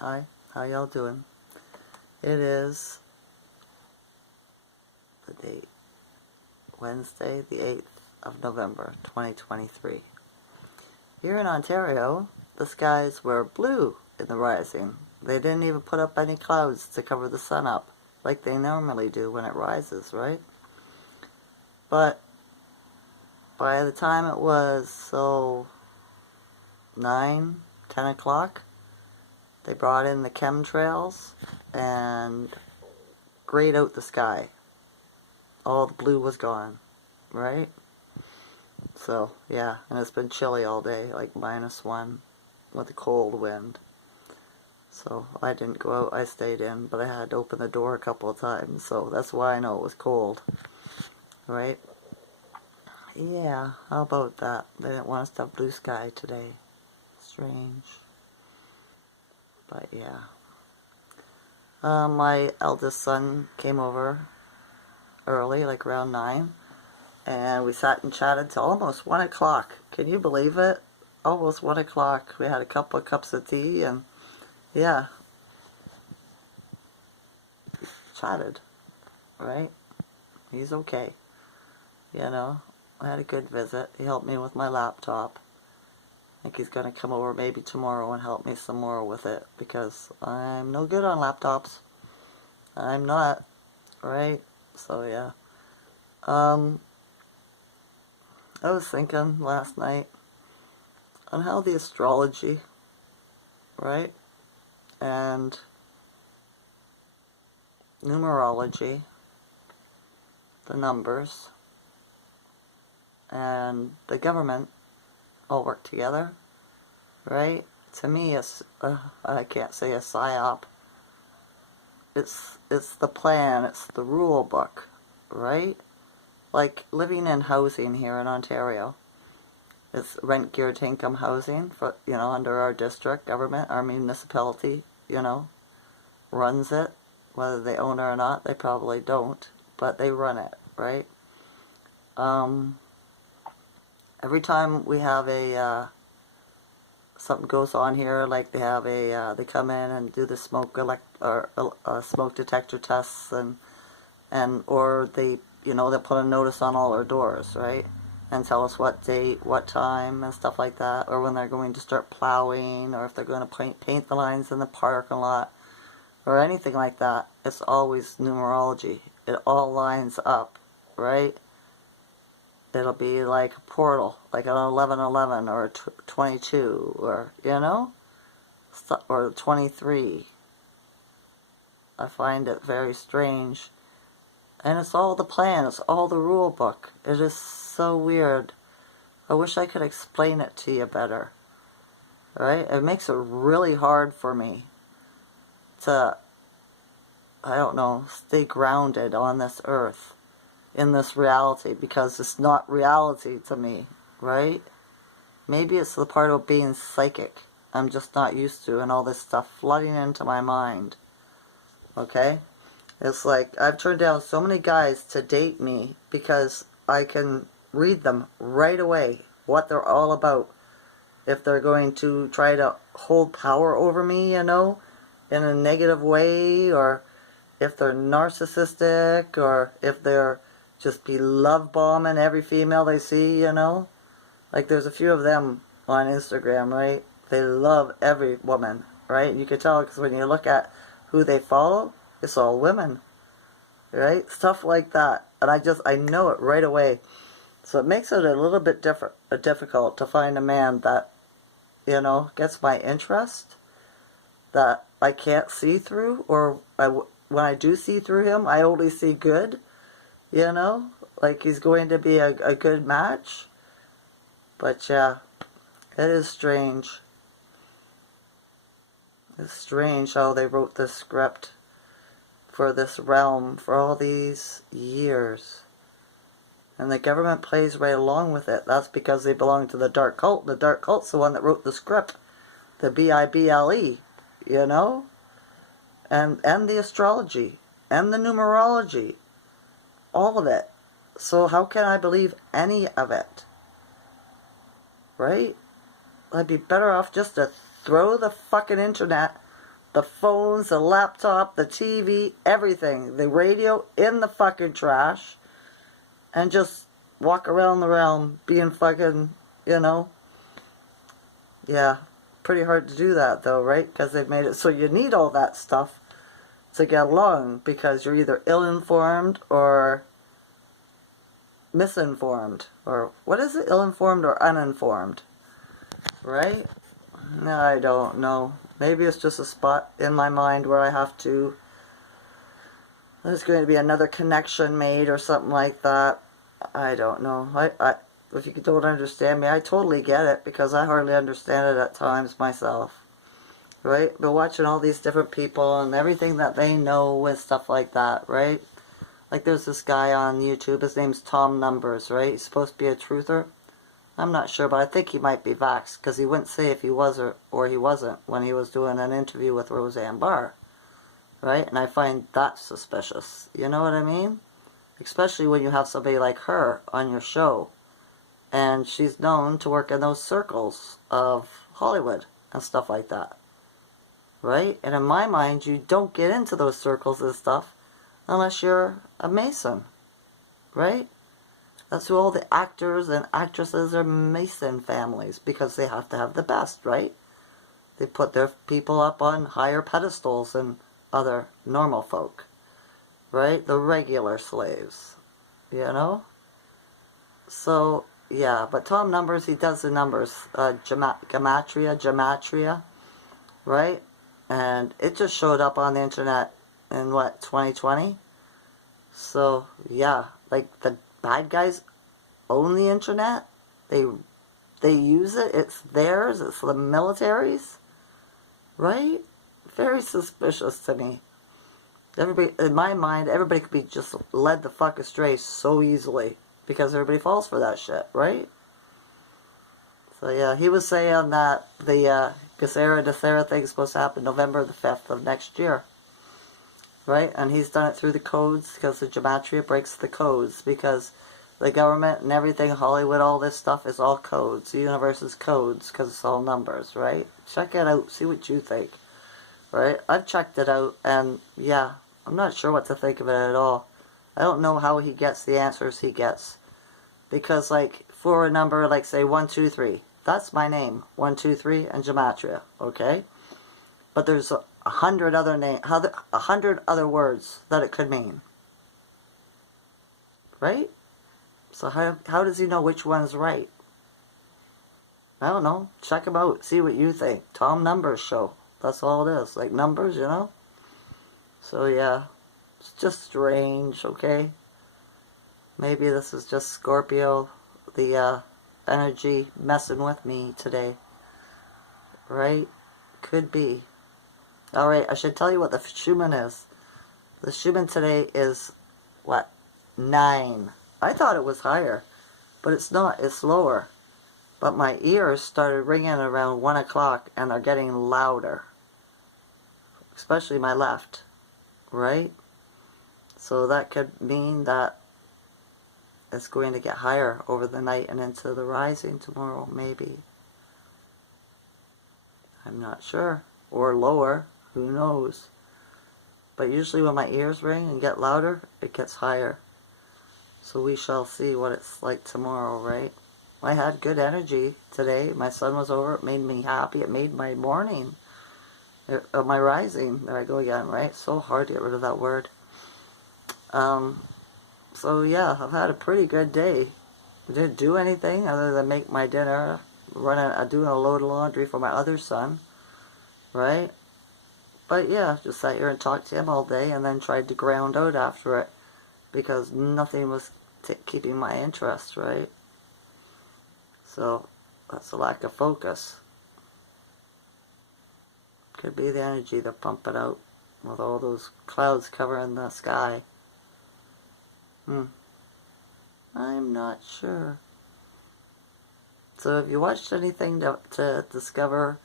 Hi, how y'all doing? It is the date, Wednesday, the 8th of November, 2023. Here in Ontario, the skies were blue in the rising. They didn't even put up any clouds to cover the sun up, like they normally do when it rises, right? But by the time it was, 9, 10 o'clock, they brought in the chemtrails and grayed out the sky. All the blue was gone, right? So, yeah, and it's been chilly all day, like -1 with a cold wind. So I didn't go out, I stayed in, but I had to open the door a couple of times, so that's why I know it was cold, right? Yeah, how about that? They didn't want us to have blue sky today. Strange. But yeah. My eldest son came over early, like around 9, and we sat and chatted till almost 1 o'clock. Can you believe it? Almost 1 o'clock. We had a couple of cups of tea, and yeah, chatted, right? He's okay. You know, I had a good visit. He helped me with my laptop. I think he's going to come over maybe tomorrow and help me some more with it, because I'm no good on laptops. I'm not, right? So yeah. I was thinking last night on how the astrology, right, and numerology, the numbers, and the government all work together, right? To me, it's, I can't say a psyop. It's the plan, it's the rule book, right? Like living in housing here in Ontario. It's rent geared income housing for, under our district government, our municipality, runs it. Whether they own it or not, they probably don't, but they run it, right? Every time we have something goes on here, like they have they come in and do the smoke detector tests, or they, they'll put a notice on all our doors, right? And tell us what date, what time, and stuff like that, or when they're going to start plowing, or if they're going to paint the lines in the parking lot, or anything like that. It's always numerology. It all lines up, right? It'll be like a portal, like an 1111 or a 22, or, or 23. I find it very strange. And it's all the plan, it's all the rule book. It is so weird. I wish I could explain it to you better. Right? It makes it really hard for me to, I don't know, stay grounded on this earth, in this reality, because it's not reality to me, right? Maybe it's the part of being psychic I'm just not used to, and all this stuff flooding into my mind. Okay? It's like I've turned down so many guys to date me because I can read them right away what they're all about. If they're going to try to hold power over me, in a negative way, or if they're narcissistic, or if they're just be love bombing every female they see, Like there's a few of them on Instagram, right? They love every woman, right? You can tell because when you look at who they follow, it's all women, right? Stuff like that. And I know it right away. So it makes it a little bit difficult to find a man that, gets my interest, that I can't see through, or when I do see through him, I only see good, like he's going to be a good match. But yeah, it is strange. It's strange how they wrote this script for this realm for all these years. And the government plays right along with it. That's because they belong to the dark cult. The dark cult's the one that wrote the script. The Bible, And the astrology. And the numerology. All of it. So how can I believe any of it? Right? I'd be better off just to throw the fucking internet the phones, the laptop, the TV, everything, the radio in the fucking trash, and just walk around the realm being fucking, you know. Yeah, pretty hard to do that though, right? Because they've made it so you need all that stuff to get along, because you're either ill-informed or misinformed, or what is it, ill-informed or uninformed, right? No, I don't know. Maybe it's just a spot in my mind where I have to, there's going to be another connection made or something like that. I don't know. If you don't understand me, I totally get it, because I hardly understand it at times myself, right? But watching all these different people and everything that they know and stuff like that, right? Like there's this guy on YouTube, his name's Tom Numbers, right? He's supposed to be a truther. I'm not sure, but I think he might be vaxxed, because he wouldn't say if he was or he wasn't when he was doing an interview with Roseanne Barr, right? And I find that suspicious. You know what I mean? Especially when you have somebody like her on your show, and she's known to work in those circles of Hollywood and stuff like that, right? And in my mind, you don't get into those circles and stuff unless you're a Mason, right? That's who all the actors and actresses are, Mason families, because they have to have the best, right? They put their people up on higher pedestals than other normal folk, right? The regular slaves, you know? So, yeah, but Tom Numbers, he does the numbers, gematria, right? And it just showed up on the internet in, what, 2020? So, yeah, like the bad guys own the internet. They use it. It's theirs. It's the military's, right? Very suspicious to me. Everybody, in my mind, everybody could be just led the fuck astray so easily, because everybody falls for that shit, right? So yeah, he was saying that the Gesera Desera thing is supposed to happen November the 5th of next year. Right? And he's done it through the codes, because the gematria breaks the codes, because the government and everything, Hollywood, all this stuff is all codes. The universe is codes, because it's all numbers, right? Check it out. See what you think. Right? I've checked it out, and yeah, I'm not sure what to think of it at all. I don't know how he gets the answers he gets. Because, like, for a number, like, say, 123, that's my name. 123 and gematria, okay? But there's 100 other 100 other words that it could mean, right? So how does he know which one's right? I don't know. Check him out. See what you think. Tom Numbers Show. That's all it is. Like numbers, you know? So yeah, it's just strange, okay? Maybe this is just Scorpio, the energy messing with me today, right? Could be. Alright, I should tell you what the Schumann is. The Schumann today is, what, 9. I thought it was higher, but it's not. It's lower. But my ears started ringing around 1 o'clock, and they're getting louder. Especially my left, right? So that could mean that it's going to get higher over the night and into the rising tomorrow, maybe. I'm not sure. Or lower. Who knows? But usually when my ears ring and get louder, it gets higher. So we shall see what it's like tomorrow, right? I had good energy today. My son was over. It made me happy. It made my morning, my rising. There I go again, right? So hard to get rid of that word. So yeah, I've had a pretty good day. I didn't do anything other than make my dinner, doing a load of laundry for my other son, right? But yeah, just sat here and talked to him all day, and then tried to ground out after it, because nothing was keeping my interest, right? So that's a lack of focus. Could be the energy they're pumping out with all those clouds covering the sky. I'm not sure. So have you watched anything to discover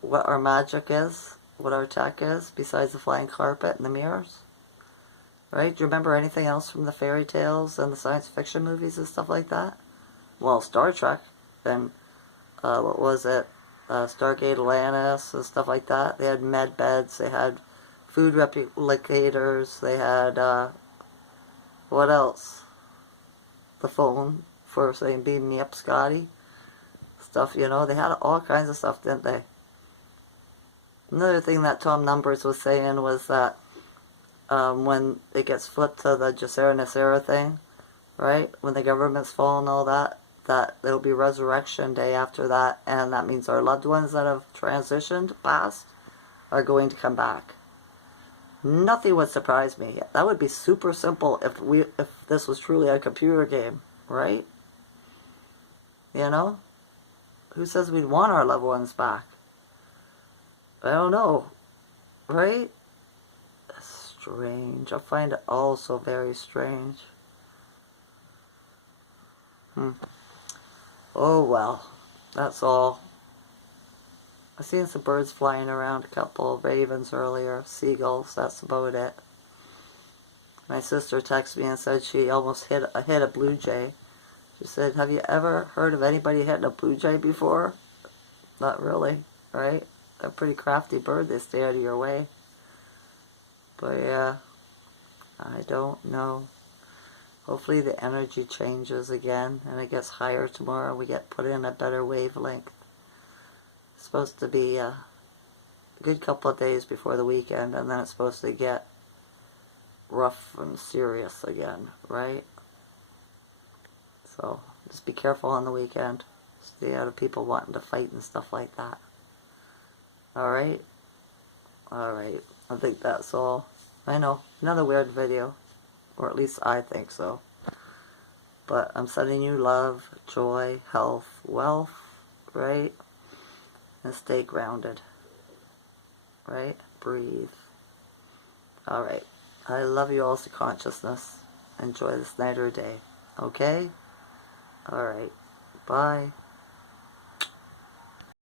what our magic is? What our tech is, besides the flying carpet and the mirrors? Right? Do you remember anything else from the fairy tales and the science fiction movies and stuff like that? Well, Star Trek, and what was it? Stargate Atlantis and stuff like that. They had med beds. They had food replicators. They had, what else? The phone for saying, beam me up, Scotty. Stuff, you know. They had all kinds of stuff, didn't they? Another thing that Tom Numbers was saying was that when it gets flipped to the Jacera Nacera thing, right? When the government's fall and all that, that there'll be resurrection day after that, and that means our loved ones that have transitioned past are going to come back. Nothing would surprise me. That would be super simple if this was truly a computer game, right? You know? Who says we'd want our loved ones back? I don't know, right? Strange. I find it also very strange. Oh well, that's all. I seen some birds flying around, a couple of ravens earlier, seagulls, that's about it. My sister texted me and said she almost hit a blue jay. She said, have you ever heard of anybody hitting a blue jay before? Not really, right? They're a pretty crafty bird, they stay out of your way. But yeah, I don't know. Hopefully the energy changes again and it gets higher tomorrow and we get put in a better wavelength. It's supposed to be a good couple of days before the weekend, and then it's supposed to get rough and serious again, right? So just be careful on the weekend. Stay out of people wanting to fight and stuff like that. Alright? Alright. I think that's all. I know, another weird video. Or at least I think so. But I'm sending you love, joy, health, wealth, right? And stay grounded. Right? Breathe. Alright. I love you all to consciousness. Enjoy this night or day. Okay? Alright. Bye.